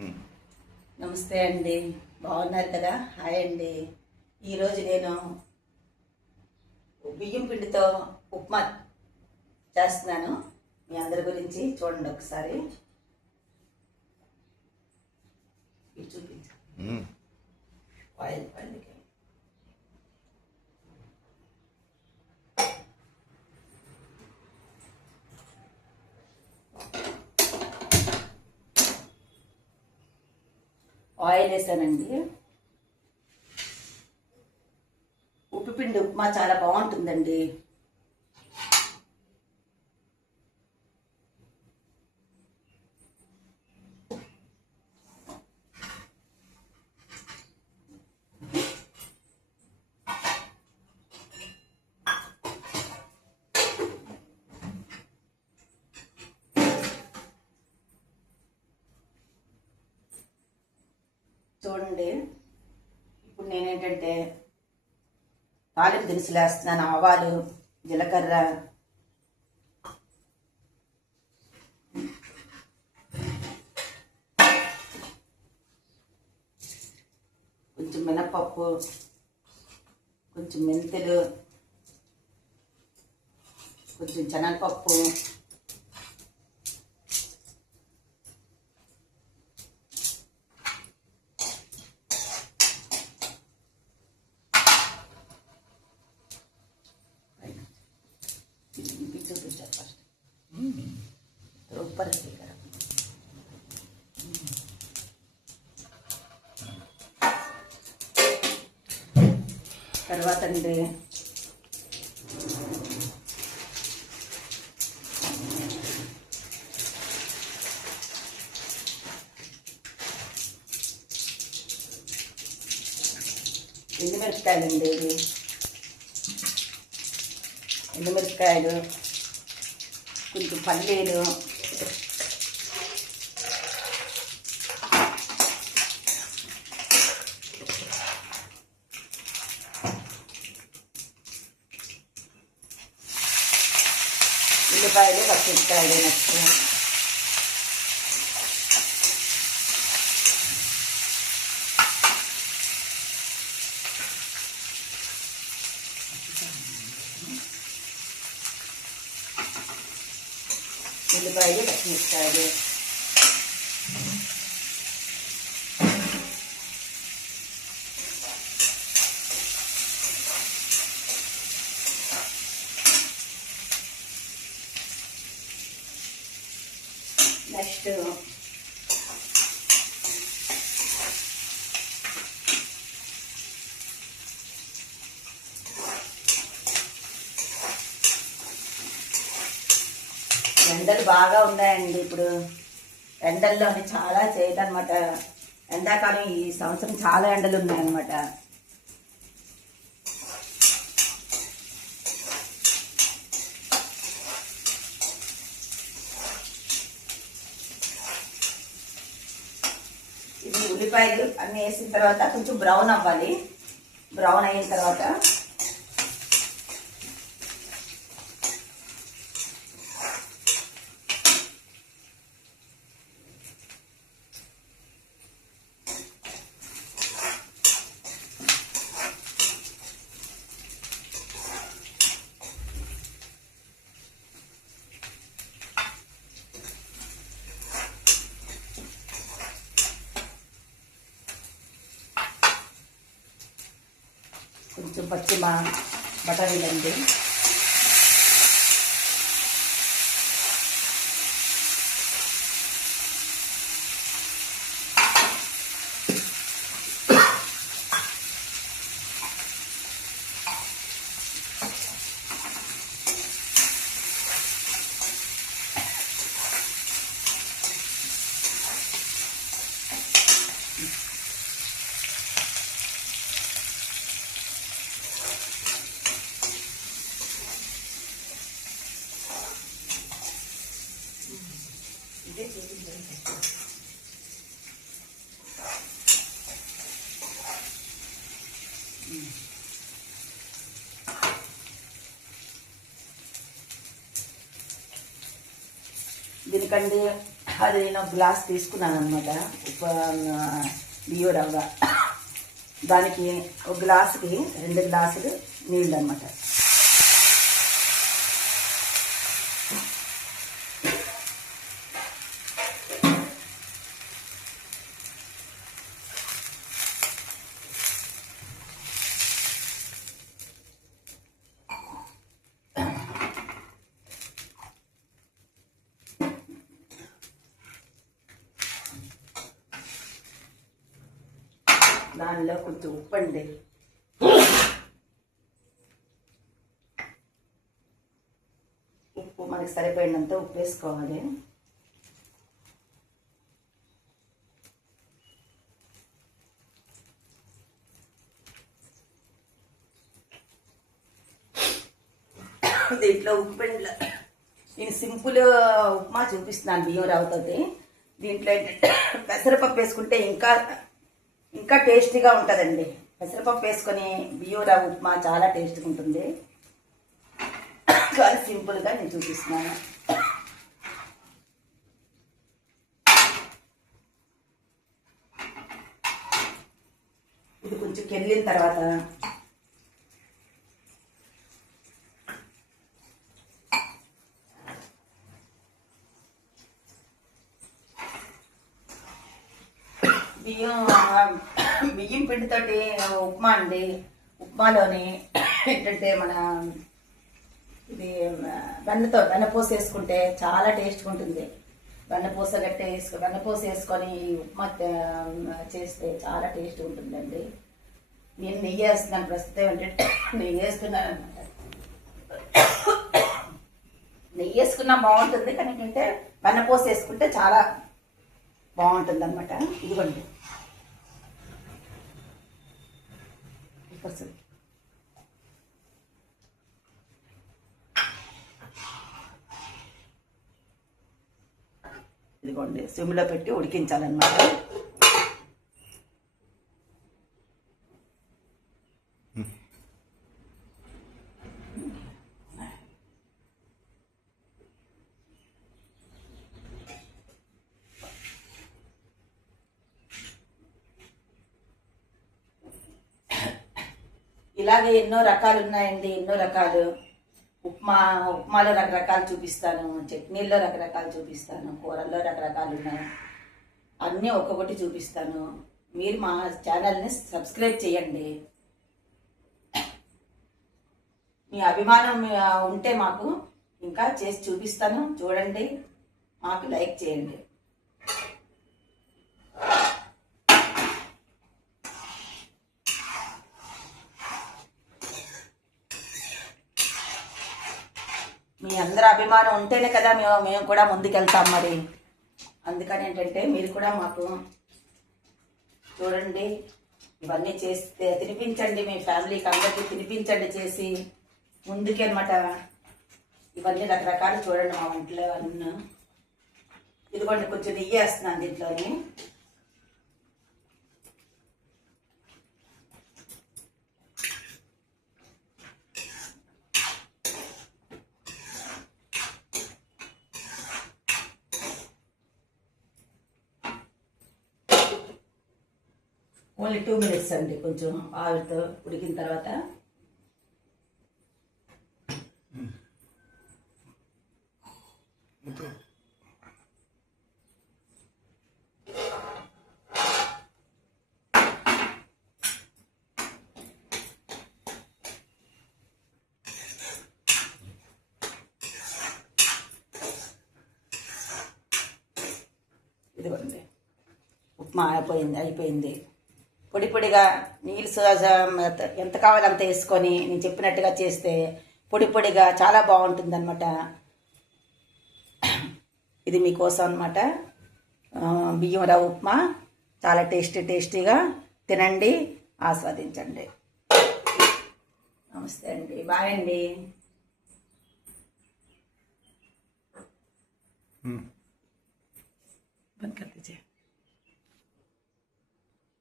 నమస్తే అండి, బాగున్నారు కదా? హాయ్ అండి. ఈరోజు నేను బియ్యం పిండితో ఉప్మా చేస్తున్నాను. మీ అందరి గురించి చూడండి ఒకసారి. ఇది చూపించు. ఆయిల్ పండుగ ఆయిల్ వేసానండి. ఉప్పుపిండి ఉప్మా చాలా బాగుంటుందండి. చూడండి, ఇప్పుడు నేనేంటంటే తాలింపు దినుసులు వేస్తున్నాను. ఆవాలు, జీలకర్ర, కొంచెం మినపప్పు, కొంచెం మెంతులు, కొంచెం శనగపప్పు, ऊपर తర్వాత అండి ఎండుమిరపకాయలండి. ఇది ఎండుమిరపకాయలు, కొంచెం పల్లీలు, ఉల్లిపాయలు, పచ్చిమిరపకాయలు, నెక్స్ట్ ఉల్లిపాయలు, పచ్చిమిరపకాయలు, నెక్స్ట్ ఎండలు బాగా ఉన్నాయండి. ఇప్పుడు ఎండల్లోని చాలా చేయదన్నమాట. ఎండాకాలం ఈ సంవత్సరం చాలా ఎండలు ఉన్నాయన్నమాట. ఇది ఉల్లిపాయలు అన్నీ వేసిన తర్వాత కొంచెం బ్రౌన్ అవ్వాలి. బ్రౌన్ అయిన తర్వాత కొంచెం పచ్చి బటర్ వేయండి. దీనికండి అది నేను గ్లాస్ తీసుకున్నాను అనమాట. బియ్యం రవ్వ, దానికి ఒక గ్లాసుకి 2 గ్లాసులు నీళ్ళు అనమాట. దానిలో కొంచెం ఉప్పు అండి, ఉప్పు మనకి సరిపోయినంత ఉప్పు వేసుకోవాలి. దీంట్లో ఉప్పు నేను సింపుల్ ఉప్మా చూపిస్తున్నాను బియ్యం రవ్వతోటి. దీంట్లో ఏంటంటే పెసరపప్పు వేసుకుంటే ఇంకా టేస్టీగా ఉంటుందండి. పెసరపప్పు వేసుకొని బియ్యం రవ్వ ఉప్మా చాలా టేస్ట్గా ఉంటుంది. కానీ సింపుల్గా నేను చూపిస్తున్నాను. ఇది కొంచెం కెళ్ళిన తర్వాత బియ్యం పిండితోటి ఉప్మా అండి. ఉప్మాలోని ఏంటంటే మన ఇది వెన్నపూస వేసుకుంటే చాలా టేస్ట్గా ఉంటుంది. వెన్నపూస వెన్నపూస వేసుకొని ఉప్మా చేస్తే చాలా టేస్ట్గా ఉంటుందండి. నేను నెయ్యి వేస్తున్నాను ప్రస్తుతం. ఏంటంటే నెయ్యి వేస్తున్నాను అనమాట. నెయ్యి వేసుకున్నా బాగుంటుంది, కానీ ఏంటంటే వెన్నపూస వేసుకుంటే చాలా బాగుంటుంది అనమాట. ఇదిగోండి ఇదిగోండి సిమ్లో పెట్టి ఉడికించాలన్నమాట. ఇలాగే ఎన్నో రకాలు ఉన్నాయండి, ఎన్నో రకాలు. ఉప్మాలో రకరకాలు చూపిస్తాను, చట్నీల్లో రకరకాలు చూపిస్తాను, కూరల్లో రకరకాలు ఉన్నాయి. అన్నీ ఒక్కొక్కటి చూపిస్తాను. మీరు మా ఛానల్ని సబ్స్క్రైబ్ చేయండి. మీ అభిమానం ఉంటే మాకు ఇంకా చేసి చూపిస్తాను, చూడండి, మాకు లైక్ చేయండి. మీ అందరి అభిమానం ఉంటేనే కదా మేము కూడా ముందుకెళ్తాం. మరి అందుకని ఏంటంటే మీరు కూడా మాకు చూడండి, ఇవన్నీ చేస్తే తినిపించండి, మీ ఫ్యామిలీకి అందరికీ తినిపించండి చేసి ముందుకి అనమాట. ఇవన్నీ రకరకాలు చూడండి మా వంటలో అన్నీ. ఇదిగోండి కొంచెం నెయ్యి వేస్తున్నాను దీంట్లోని. ఓన్లీ 2 minutes అండి, కొంచెం ఆవిరితో ఉడికిన తర్వాత. ఇదిగోండి ఉప్మా అయిపోయింది. పొడి పొడిగా నీళ్ళు ఎంత కావాలో అంత వేసుకొని నేను చెప్పినట్టుగా చేస్తే పొడి పొడిగా చాలా బాగుంటుంది అనమాట. ఇది మీకోసం అనమాట. బియ్యం రవ్వ ఉప్మా చాలా టేస్టీగా తినండి, ఆస్వాదించండి. నమస్తే అండి, బాయ్ అండి. बंद कर दीजिए.